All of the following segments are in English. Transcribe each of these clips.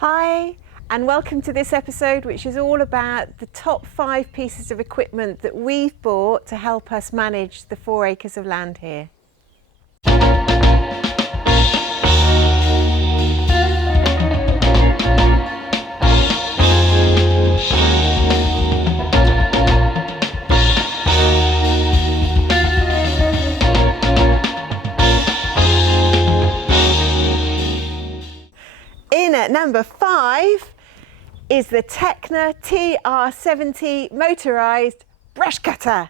Hi, and welcome to this episode, which is all about the top 5 pieces of equipment that we've bought to help us manage the 4 acres of land here. In at number 5 is the Tecna TR70 motorised brush cutter.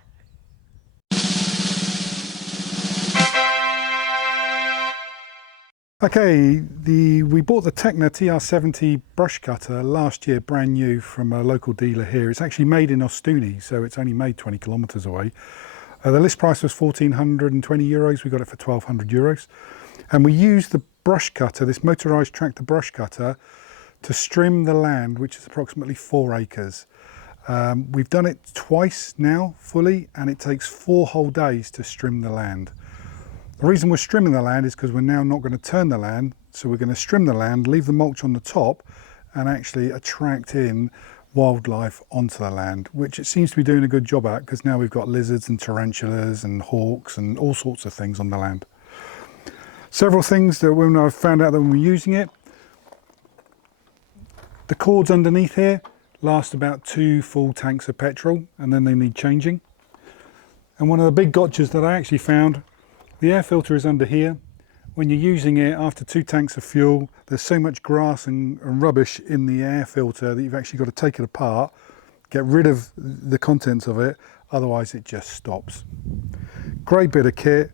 Okay, we bought the Tecna TR70 brush cutter last year, brand new, from a local dealer here. It's actually made in Ostuni, so it's only made 20 kilometres away. The list price was €1,420. We got it for €1,200. And we used the brush cutter, this motorised tractor brush cutter, to strim the land, which is approximately 4 acres. We've done it twice now, fully, and it takes 4 whole days to strim the land. The reason we're strimming the land is because we're now not going to turn the land, so we're going to strim the land, leave the mulch on the top, and actually attract in wildlife onto the land, which it seems to be doing a good job at, because now we've got lizards and tarantulas and hawks and all sorts of things on the land. Several things that when I found out that when we're using it, the cords underneath here last about 2 full tanks of petrol, and then they need changing. And one of the big gotchas that I actually found, the air filter is under here. When you're using it after 2 tanks of fuel, there's so much grass and rubbish in the air filter that you've actually got to take it apart, get rid of the contents of it, otherwise it just stops. Great bit of kit,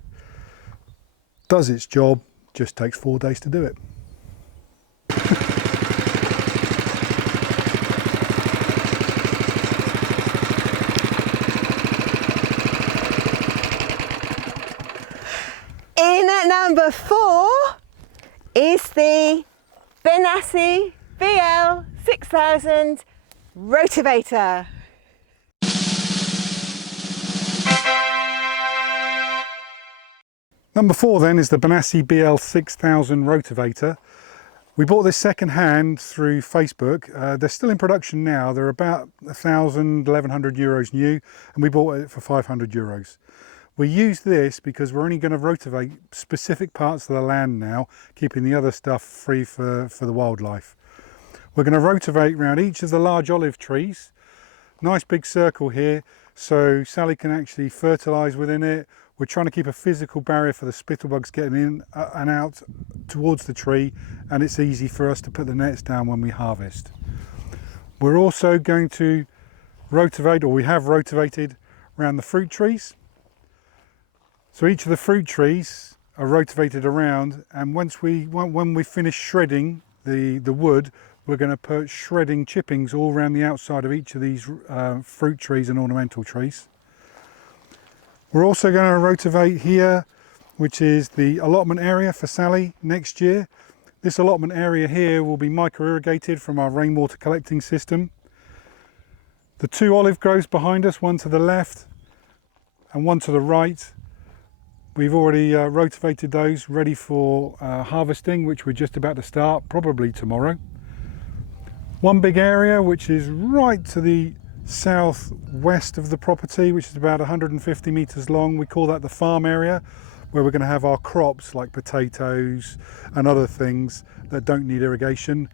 does its job, just takes 4 days to do it. In at number 4 is the Benassi BL6000 Rotovator. Number 4 then is the Benassi BL6000 Rotovator. We bought this second hand through Facebook. They're still in production now. They're about €1,100 new, and we bought it for €500. We use this because we're only going to rotovate specific parts of the land now, keeping the other stuff free for the wildlife. We're going to rotovate around each of the large olive trees. Nice big circle here, so Sally can actually fertilise within it. We're trying to keep a physical barrier for the spittlebugs getting in and out towards the tree, and it's easy for us to put the nets down when we harvest. We're also going to rotovate, or we have rotovated, around the fruit trees. So each of the fruit trees are rotovated around, and when we finish shredding the wood, we're going to put shredding chippings all around the outside of each of these fruit trees and ornamental trees. We're also going to rotovate here, which is the allotment area for Sally next year. This allotment area here will be micro-irrigated from our rainwater collecting system. The 2 olive groves behind us, one to the left and one to the right, we've already rotovated those, ready for harvesting, which we're just about to start, probably tomorrow. One big area, which is right to the southwest of the property, which is about 150 metres long. We call that the farm area, where we're going to have our crops like potatoes and other things that don't need irrigation.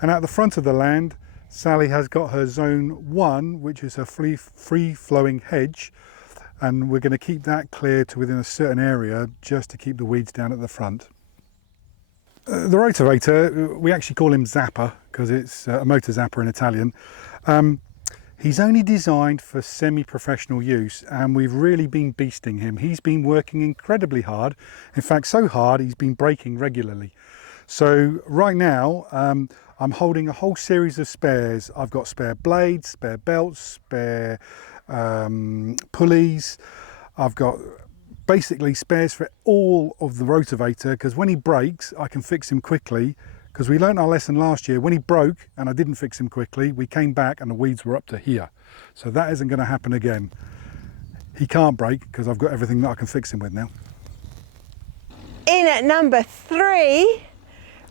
And at the front of the land, Sally has got her zone 1, which is her free-flowing hedge, and we're going to keep that clear to within a certain area just to keep the weeds down at the front. The Rotovator, we actually call him Zapper because it's a motor zapper in Italian. He's only designed for semi-professional use, and we've really been beasting him. He's been working incredibly hard. In fact, so hard he's been breaking regularly. So right now, I'm holding a whole series of spares. I've got spare blades, spare belts, spare pulleys. I've got basically spares for all of the Rotovator, because when he breaks, I can fix him quickly. Because we learned our lesson last year. When he broke and I didn't fix him quickly, we came back and the weeds were up to here. So that isn't going to happen again. He can't break because I've got everything that I can fix him with now. In at number 3,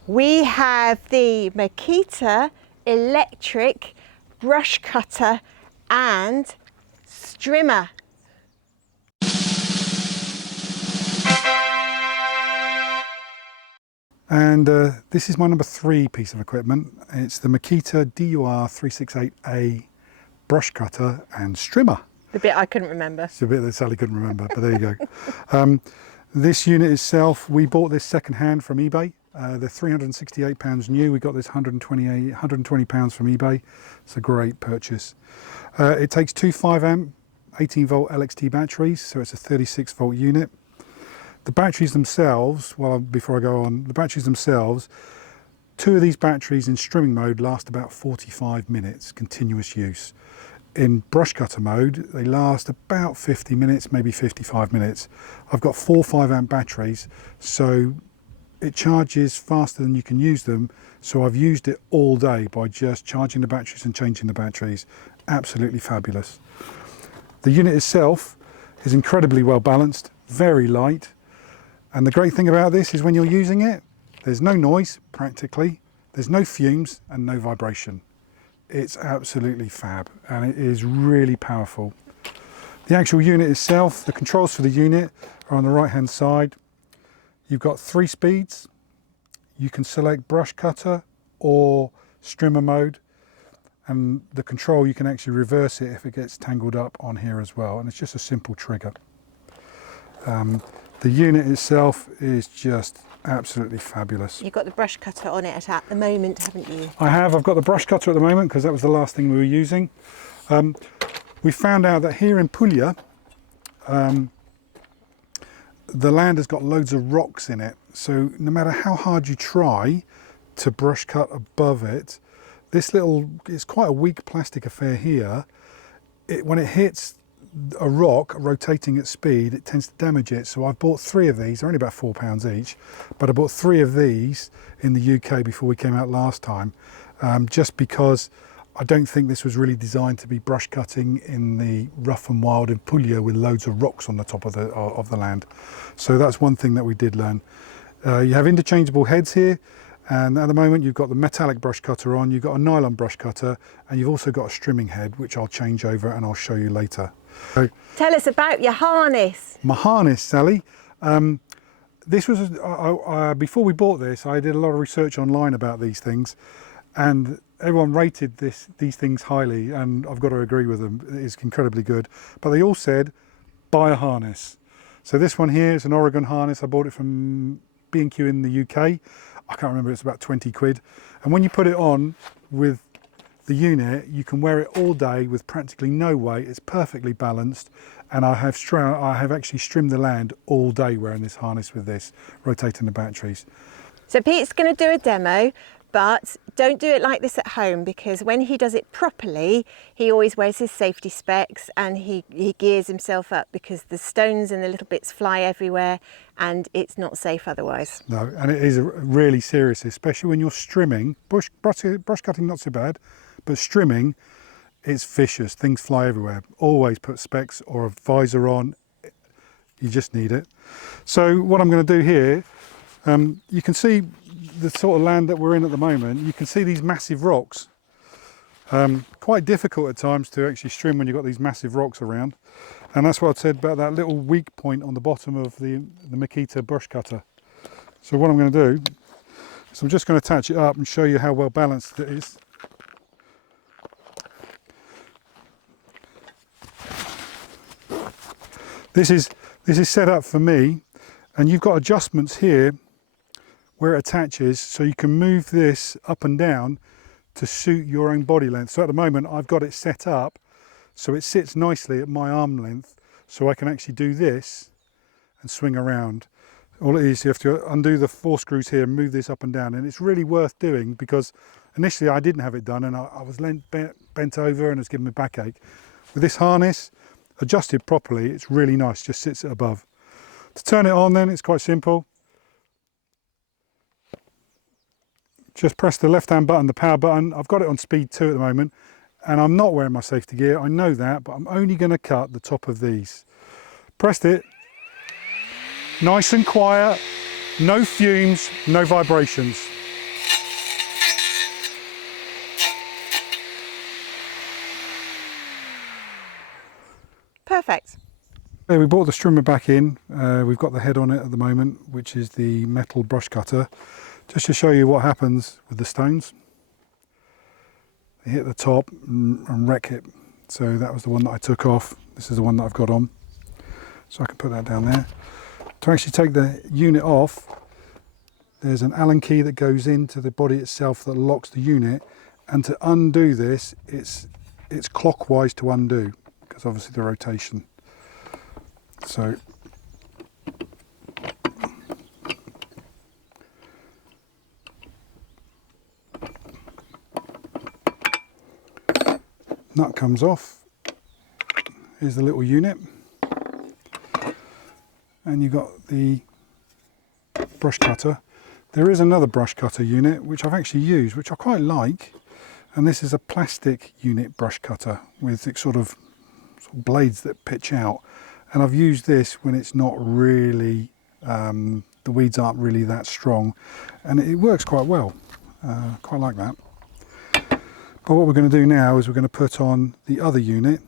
We have the Makita electric brush cutter and strimmer. And this is my number 3 piece of equipment. It's the Makita DUR 368A brush cutter and strimmer. The bit I couldn't remember. It's a bit that Sally couldn't remember, but there you go. This unit itself, we bought this second hand from eBay. They're £368 new. We got this £120 from eBay. It's a great purchase. It takes two 5-amp 18 volt LXT batteries, so it's a 36 volt unit. The batteries themselves, before I go on, the batteries themselves, 2 of these batteries in strimming mode last about 45 minutes, continuous use. In brush cutter mode, they last about 50 minutes, maybe 55 minutes. I've got 4 5-amp batteries, so it charges faster than you can use them. So I've used it all day by just charging the batteries and changing the batteries. Absolutely fabulous. The unit itself is incredibly well balanced, very light. And the great thing about this is when you're using it, there's no noise practically, there's no fumes and no vibration. It's absolutely fab and it is really powerful. The actual unit itself, the controls for the unit are on the right hand side. You've got 3 speeds. You can select brush cutter or strimmer mode, and the control, you can actually reverse it if it gets tangled up on here as well, and it's just a simple trigger. The unit itself is just absolutely fabulous. You've got the brush cutter on it at the moment, haven't you? I've got the brush cutter at the moment because that was the last thing we were using. We found out that here in Puglia, the land has got loads of rocks in it, so no matter how hard you try to brush cut above it, it's quite a weak plastic affair here. When it hits a rock rotating at speed, it tends to damage it. So I've bought 3 of these. They're only about £4 each, but I bought 3 of these in the UK before we came out last time, just because I don't think this was really designed to be brush cutting in the rough and wild in Puglia with loads of rocks on the top of the land. So that's one thing that we did learn. You have interchangeable heads here, and at the moment you've got the metallic brush cutter on, you've got a nylon brush cutter, and you've also got a strimming head, which I'll change over and I'll show you later. So, tell us about your harness. My harness, Sally. This was, before we bought this, I did a lot of research online about these things, and everyone rated these things highly, and I've got to agree with them. It's incredibly good. But they all said, buy a harness. So this one here is an Oregon harness. I bought it from B&Q in the UK. I can't remember, it's about 20 quid. And when you put it on with the unit, you can wear it all day with practically no weight. It's perfectly balanced. And I have actually strimmed the land all day wearing this harness with this, rotating the batteries. So Pete's going to do a demo, but don't do it like this at home, because when he does it properly, he always wears his safety specs and he gears himself up, because the stones and the little bits fly everywhere and it's not safe otherwise. No, and it is really serious, especially when you're strimming. Brush cutting not so bad, but strimming, it's vicious. Things fly everywhere. Always put specs or a visor on. You just need it. So what I'm going to do here, you can see the sort of land that we're in at the moment. You can see these massive rocks. Quite difficult at times to actually strim when you've got these massive rocks around. And that's what I said about that little weak point on the bottom of the Makita brush cutter. So what I'm going to do is I'm just going to attach it up and show you how well balanced it is. This is set up for me, and you've got adjustments here where it attaches, so you can move this up and down to suit your own body length. So at the moment I've got it set up so it sits nicely at my arm length, so I can actually do this and swing around. All it is, you have to undo the 4 screws here and move this up and down, and it's really worth doing, because initially I didn't have it done and I was bent over and it's giving me backache. With this harness adjusted properly, it's really nice, just sits it above. To turn it on then, it's quite simple. Just press the left hand button, the power button. I've got it on speed 2 at the moment, and I'm not wearing my safety gear, I know that, but I'm only going to cut the top of these. Pressed it, nice and quiet, no fumes, no vibrations. Perfect. Okay, we brought the strimmer back in. We've got the head on it at the moment, which is the metal brush cutter. Just to show you what happens with the stones. They hit the top and wreck it. So that was the one that I took off. This is the one that I've got on. So I can put that down there. To actually take the unit off, there's an Allen key that goes into the body itself that locks the unit. And to undo this, it's clockwise to undo, because obviously the rotation. So nut comes off. Here's the little unit, and you've got the brush cutter. There is another brush cutter unit which I've actually used, which I quite like, and this is a plastic unit brush cutter with sort of blades that pitch out, and I've used this when it's not really the weeds aren't really that strong, and it works quite well. Quite like that. But what we're going to do now is we're going to put on the other unit,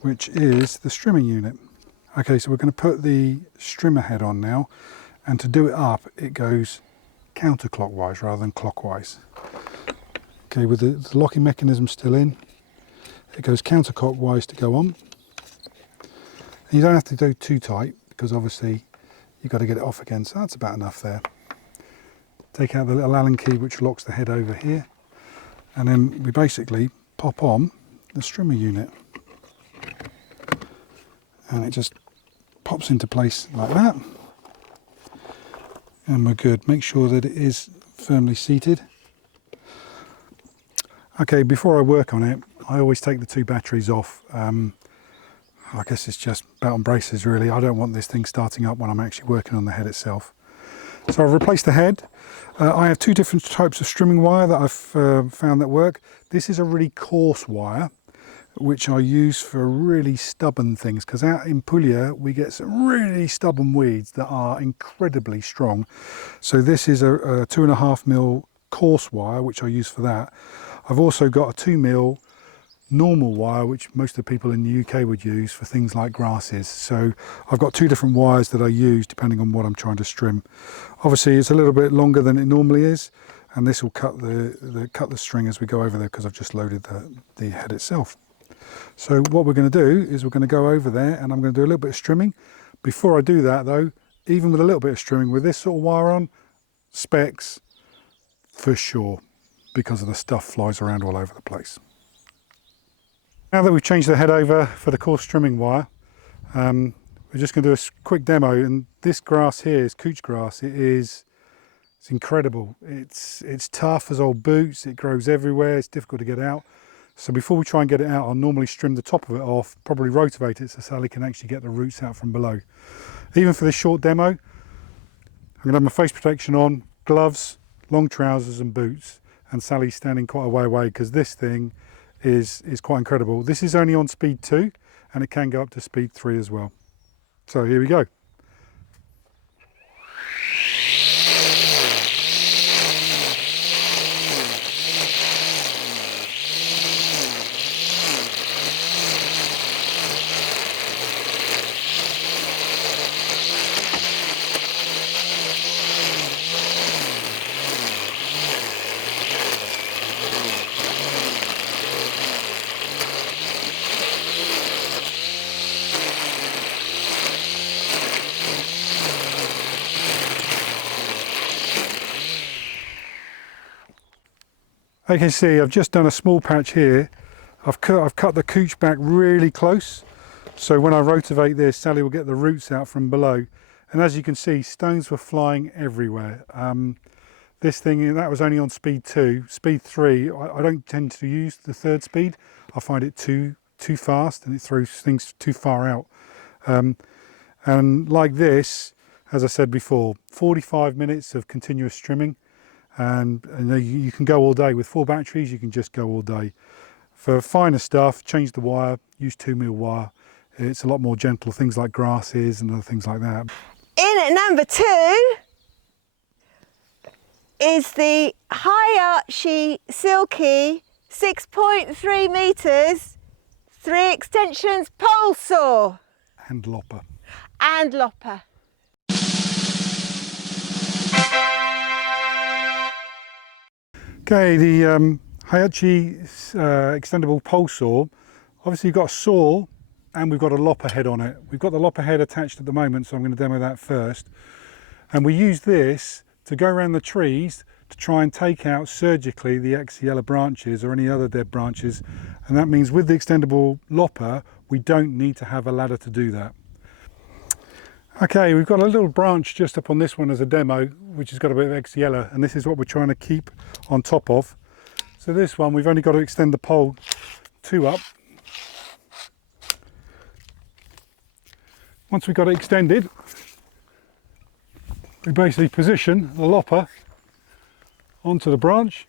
which is the strimmer unit. Okay, so we're going to put the strimmer head on now, and to do it up it goes counterclockwise rather than clockwise. Okay, with the locking mechanism still in, it goes counterclockwise to go on. And you don't have to go too tight, because obviously you've got to get it off again, so that's about enough there. Take out the little Allen key which locks the head over here, and then we basically pop on the strimmer unit, and it just pops into place like that, and we're good. Make sure that it is firmly seated. Okay, before I work on it, I always take the two batteries off. I guess it's just belt and braces really. I don't want this thing starting up when I'm actually working on the head itself. So I've replaced the head. I have two different types of strimming wire that I've found that work. This is a really coarse wire, which I use for really stubborn things, because out in Puglia we get some really stubborn weeds that are incredibly strong. So this is a 2.5mm coarse wire, which I use for that. I've also got a 2mm normal wire, which most of the people in the UK would use for things like grasses. So I've got two different wires that I use depending on what I'm trying to strim. Obviously it's a little bit longer than it normally is, and this will cut the string as we go over there, because I've just loaded the head itself. So what we're going to do is we're going to go over there, and I'm going to do a little bit of strimming. Before I do that though, even with a little bit of strimming with this sort of wire on, specs for sure, because of the stuff flies around all over the place. Now that we've changed the head over for the coarse strimming wire, we're just going to do a quick demo. And this grass here is couch grass. It's incredible. It's tough as old boots. It grows everywhere. It's difficult to get out. So before we try and get it out, I'll normally trim the top of it off, probably rotovate it so Sally can actually get the roots out from below. Even for this short demo, I'm going to have my face protection on, gloves, long trousers and boots, and Sally's standing quite a way away, because this thing is quite incredible. This is only on speed 2, and it can go up to speed 3 as well. So here we go. You can see I've just done a small patch here. I've cut the couch back really close, so when I rotovate this, Sally will get the roots out from below. And as you can see, stones were flying everywhere. This thing, that was only on speed 2. Speed 3, I don't tend to use the third speed. I find it too fast, and it throws things too far out. And like this, as I said before, 45 minutes of continuous trimming. And you can go all day. With 4 batteries, you can just go all day. For finer stuff, change the wire, use 2mm wire. It's a lot more gentle, things like grasses and other things like that. In at number 2 is the high archy, silky, 6.3 metres, 3 extensions, pole saw and lopper. and lopper. Okay, the Hayachi extendable pole saw, obviously you've got a saw and we've got a lopper head on it. We've got the lopper head attached at the moment, so I'm going to demo that first. And we use this to go around the trees to try and take out surgically the ex-yellow branches or any other dead branches. And that means with the extendable lopper, we don't need to have a ladder to do that. Okay, we've got a little branch just up on this one as a demo, which has got a bit of ex-yellow, and this is what we're trying to keep on top of. So this one, we've only got to extend the pole 2 up. Once we've got it extended, we basically position the lopper onto the branch.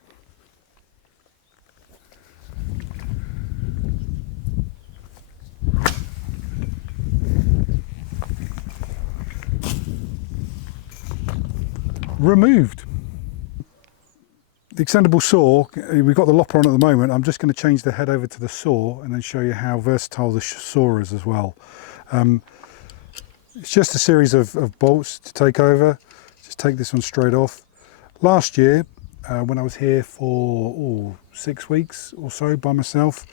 Removed. The extendable saw, we've got the lopper on at the moment. I'm just going to change the head over to the saw and then show you how versatile the saw is as well. It's just a series of bolts to take over. Just take this one straight off. Last year, when I was here for 6 weeks or so by myself,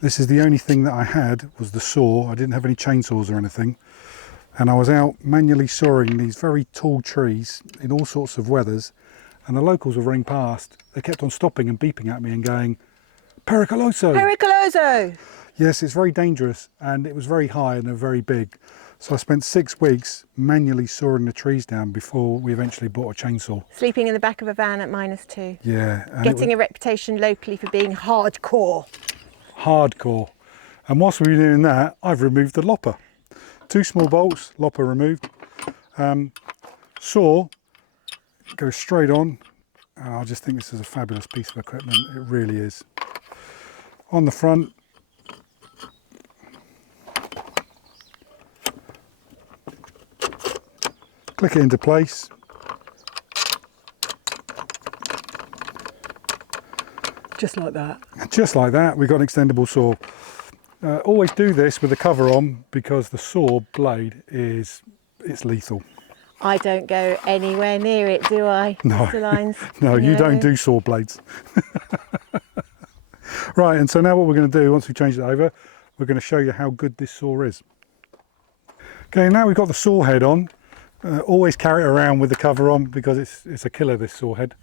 this is the only thing that I had was the saw. I didn't have any chainsaws or anything. And I was out manually sawing these very tall trees in all sorts of weathers, and the locals were running past. They kept on stopping and beeping at me and going, "Pericoloso!" Pericoloso! Yes, it's very dangerous, and it was very high and they're very big. So I spent 6 weeks manually sawing the trees down before we eventually bought a chainsaw. Sleeping in the back of a van at -2. Yeah. And Getting a reputation locally for being hardcore. hardcore. And whilst we were doing that, I've removed the lopper. 2 small bolts, lopper removed. Saw goes straight on. And I just think this is a fabulous piece of equipment. It really is. On the front, click it into place. Just like that. Just like that, we've got an extendable saw. Always do this with the cover on because the saw blade it's lethal. I don't go anywhere near it, do I? No, Mr. Lines? no, you don't do saw blades. Right, and so now what we're going to do, once we change it over, we're going to show you how good this saw is. Okay, now we've got the saw head on. Always carry it around with the cover on because it's a killer, this saw head.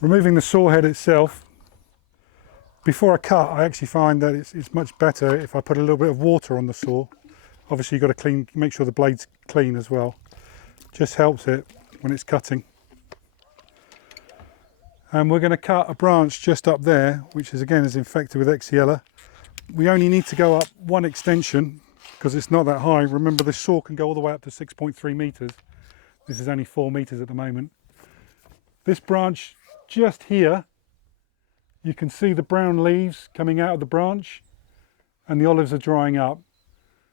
Removing the saw head itself, before I cut, I actually find that it's much better if I put a little bit of water on the saw. Obviously you've got to make sure the blade's clean as well. Just helps it when it's cutting. And we're going to cut a branch just up there, which is infected with Exiella. We only need to go up 1 extension because it's not that high. Remember, the saw can go all the way up to 6.3 meters. This is only 4 meters at the moment. This branch just here, you can see the brown leaves coming out of the branch and the olives are drying up.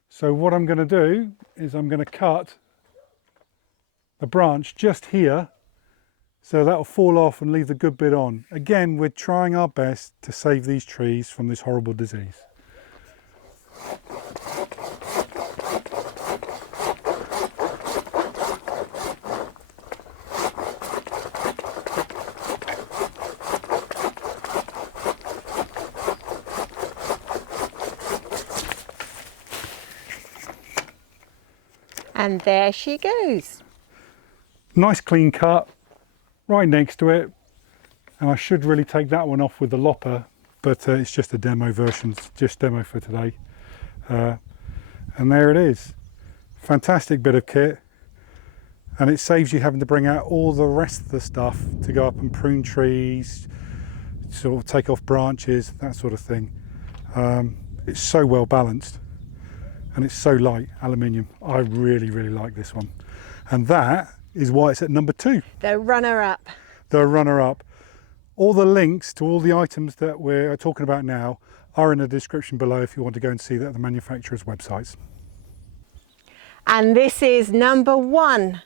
So what I'm going to do is I'm going to cut the branch just here, so that'll fall off and leave the good bit on. Again, we're trying our best to save these trees from this horrible disease. And there she goes. Nice clean cut right next to it, and I should really take that one off with the lopper, but it's just a demo version, it's just demo for today. And there it is. Fantastic bit of kit, and it saves you having to bring out all the rest of the stuff to go up and prune trees, sort of take off branches, that sort of thing. It's so well balanced and it's so light, aluminium. I really, really like this one, and that is why it's at number 2. The runner-up. The runner-up. All the links to all the items that we're talking about now are in the description below if you want to go and see that at the manufacturer's websites. And this is number 1,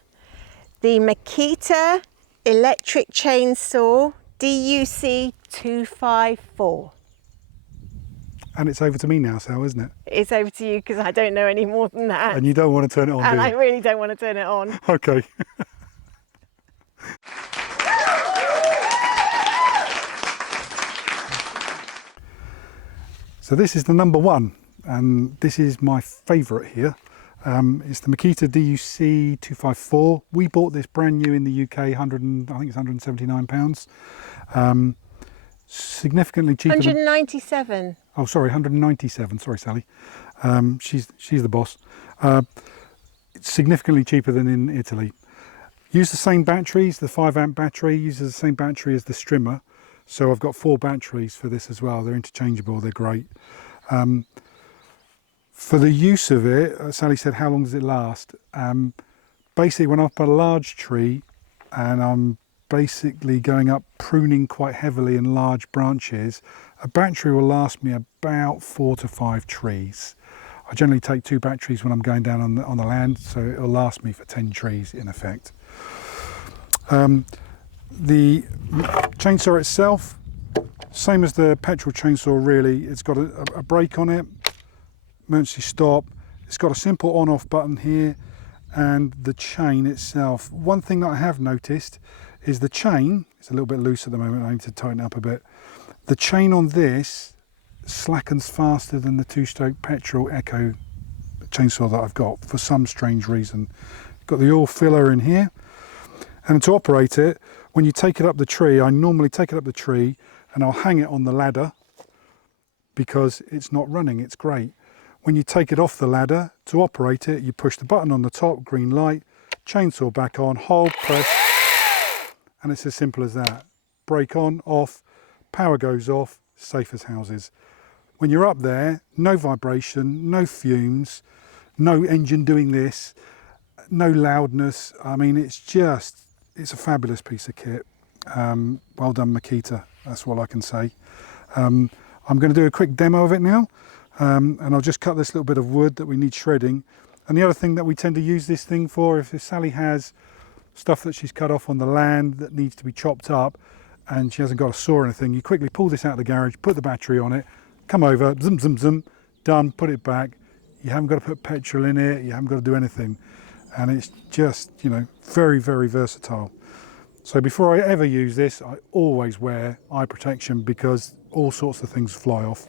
the Makita electric chainsaw DUC 254. And it's over to me now, Sal, isn't it? It's over to you because I don't know any more than that. And you don't want to turn it on, And do I you? really don't want to turn it on. Okay. So this is the number one, and this is my favourite here. It's the Makita DUC 254. We bought this brand new in the UK, I think it's £179. Significantly cheaper. 197. Oh, sorry, 197. Sorry, Sally. She's the boss. It's significantly cheaper than in Italy. Use the same batteries. The 5 amp battery uses the same battery as the Strimmer. So I've got 4 batteries for this as well. They're interchangeable. They're great. For the use of it, Sally said, how long does it last? Basically, when I'm up a large tree and I'm basically going up pruning quite heavily in large branches, a battery will last me about 4 to 5 trees. I generally take 2 batteries when I'm going down on the land, so it'll last me for 10 trees in effect. The chainsaw itself, same as the petrol chainsaw really. It's got a brake on it, emergency stop. It's got a simple on-off button here, and the chain itself. One thing that I have noticed is the chain, it's a little bit loose at the moment, I need to tighten it up a bit. The chain on this slackens faster than the 2-stroke petrol Echo chainsaw that I've got for some strange reason. Got the oil filler in here, and to operate it, when you take it up the tree, I normally take it up the tree and I'll hang it on the ladder because it's not running, it's great. When you take it off the ladder, to operate it, you push the button on the top, green light, chainsaw back on, hold, press, and it's as simple as that. Brake on, off, power goes off, safe as houses. When you're up there, no vibration, no fumes, no engine doing this, no loudness. I mean, it's a fabulous piece of kit. Well done, Makita, that's all I can say. I'm going to do a quick demo of it now, and I'll just cut this little bit of wood that we need shredding. And the other thing that we tend to use this thing for, if Sally has stuff that she's cut off on the land that needs to be chopped up and she hasn't got a saw or anything, you quickly pull this out of the garage, put the battery on it, come over, zoom, zoom, zoom, done, put it back. You haven't got to put petrol in it, you haven't got to do anything. And it's just, you know, very, very versatile. So before I ever use this, I always wear eye protection because all sorts of things fly off.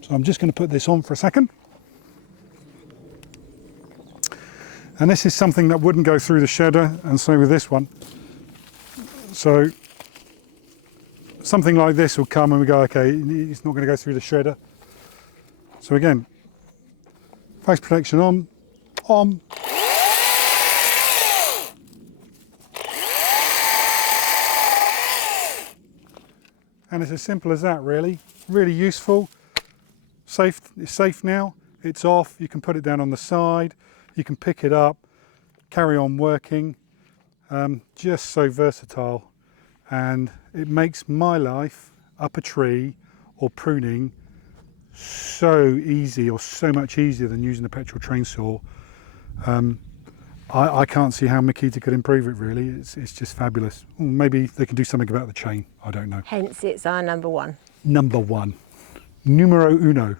So I'm just going to put this on for a second. And this is something that wouldn't go through the shredder, and so with this one. So something like this will come and we go, okay, it's not going to go through the shredder. So again, face protection on. And it's as simple as that, really. Really useful. Safe. It's safe now. It's off. You can put it down on the side. You can pick it up, carry on working. Just so versatile. And it makes my life up a tree or pruning so easy, or so much easier than using a petrol chainsaw. I can't see how Makita could improve it, really. It's just fabulous. Well, maybe they can do something about the chain, I don't know. Hence it's our number one. Number one. Numero uno.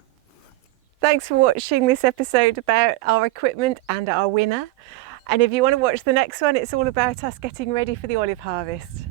Thanks for watching this episode about our equipment and our winner. And if you want to watch the next one, it's all about us getting ready for the olive harvest.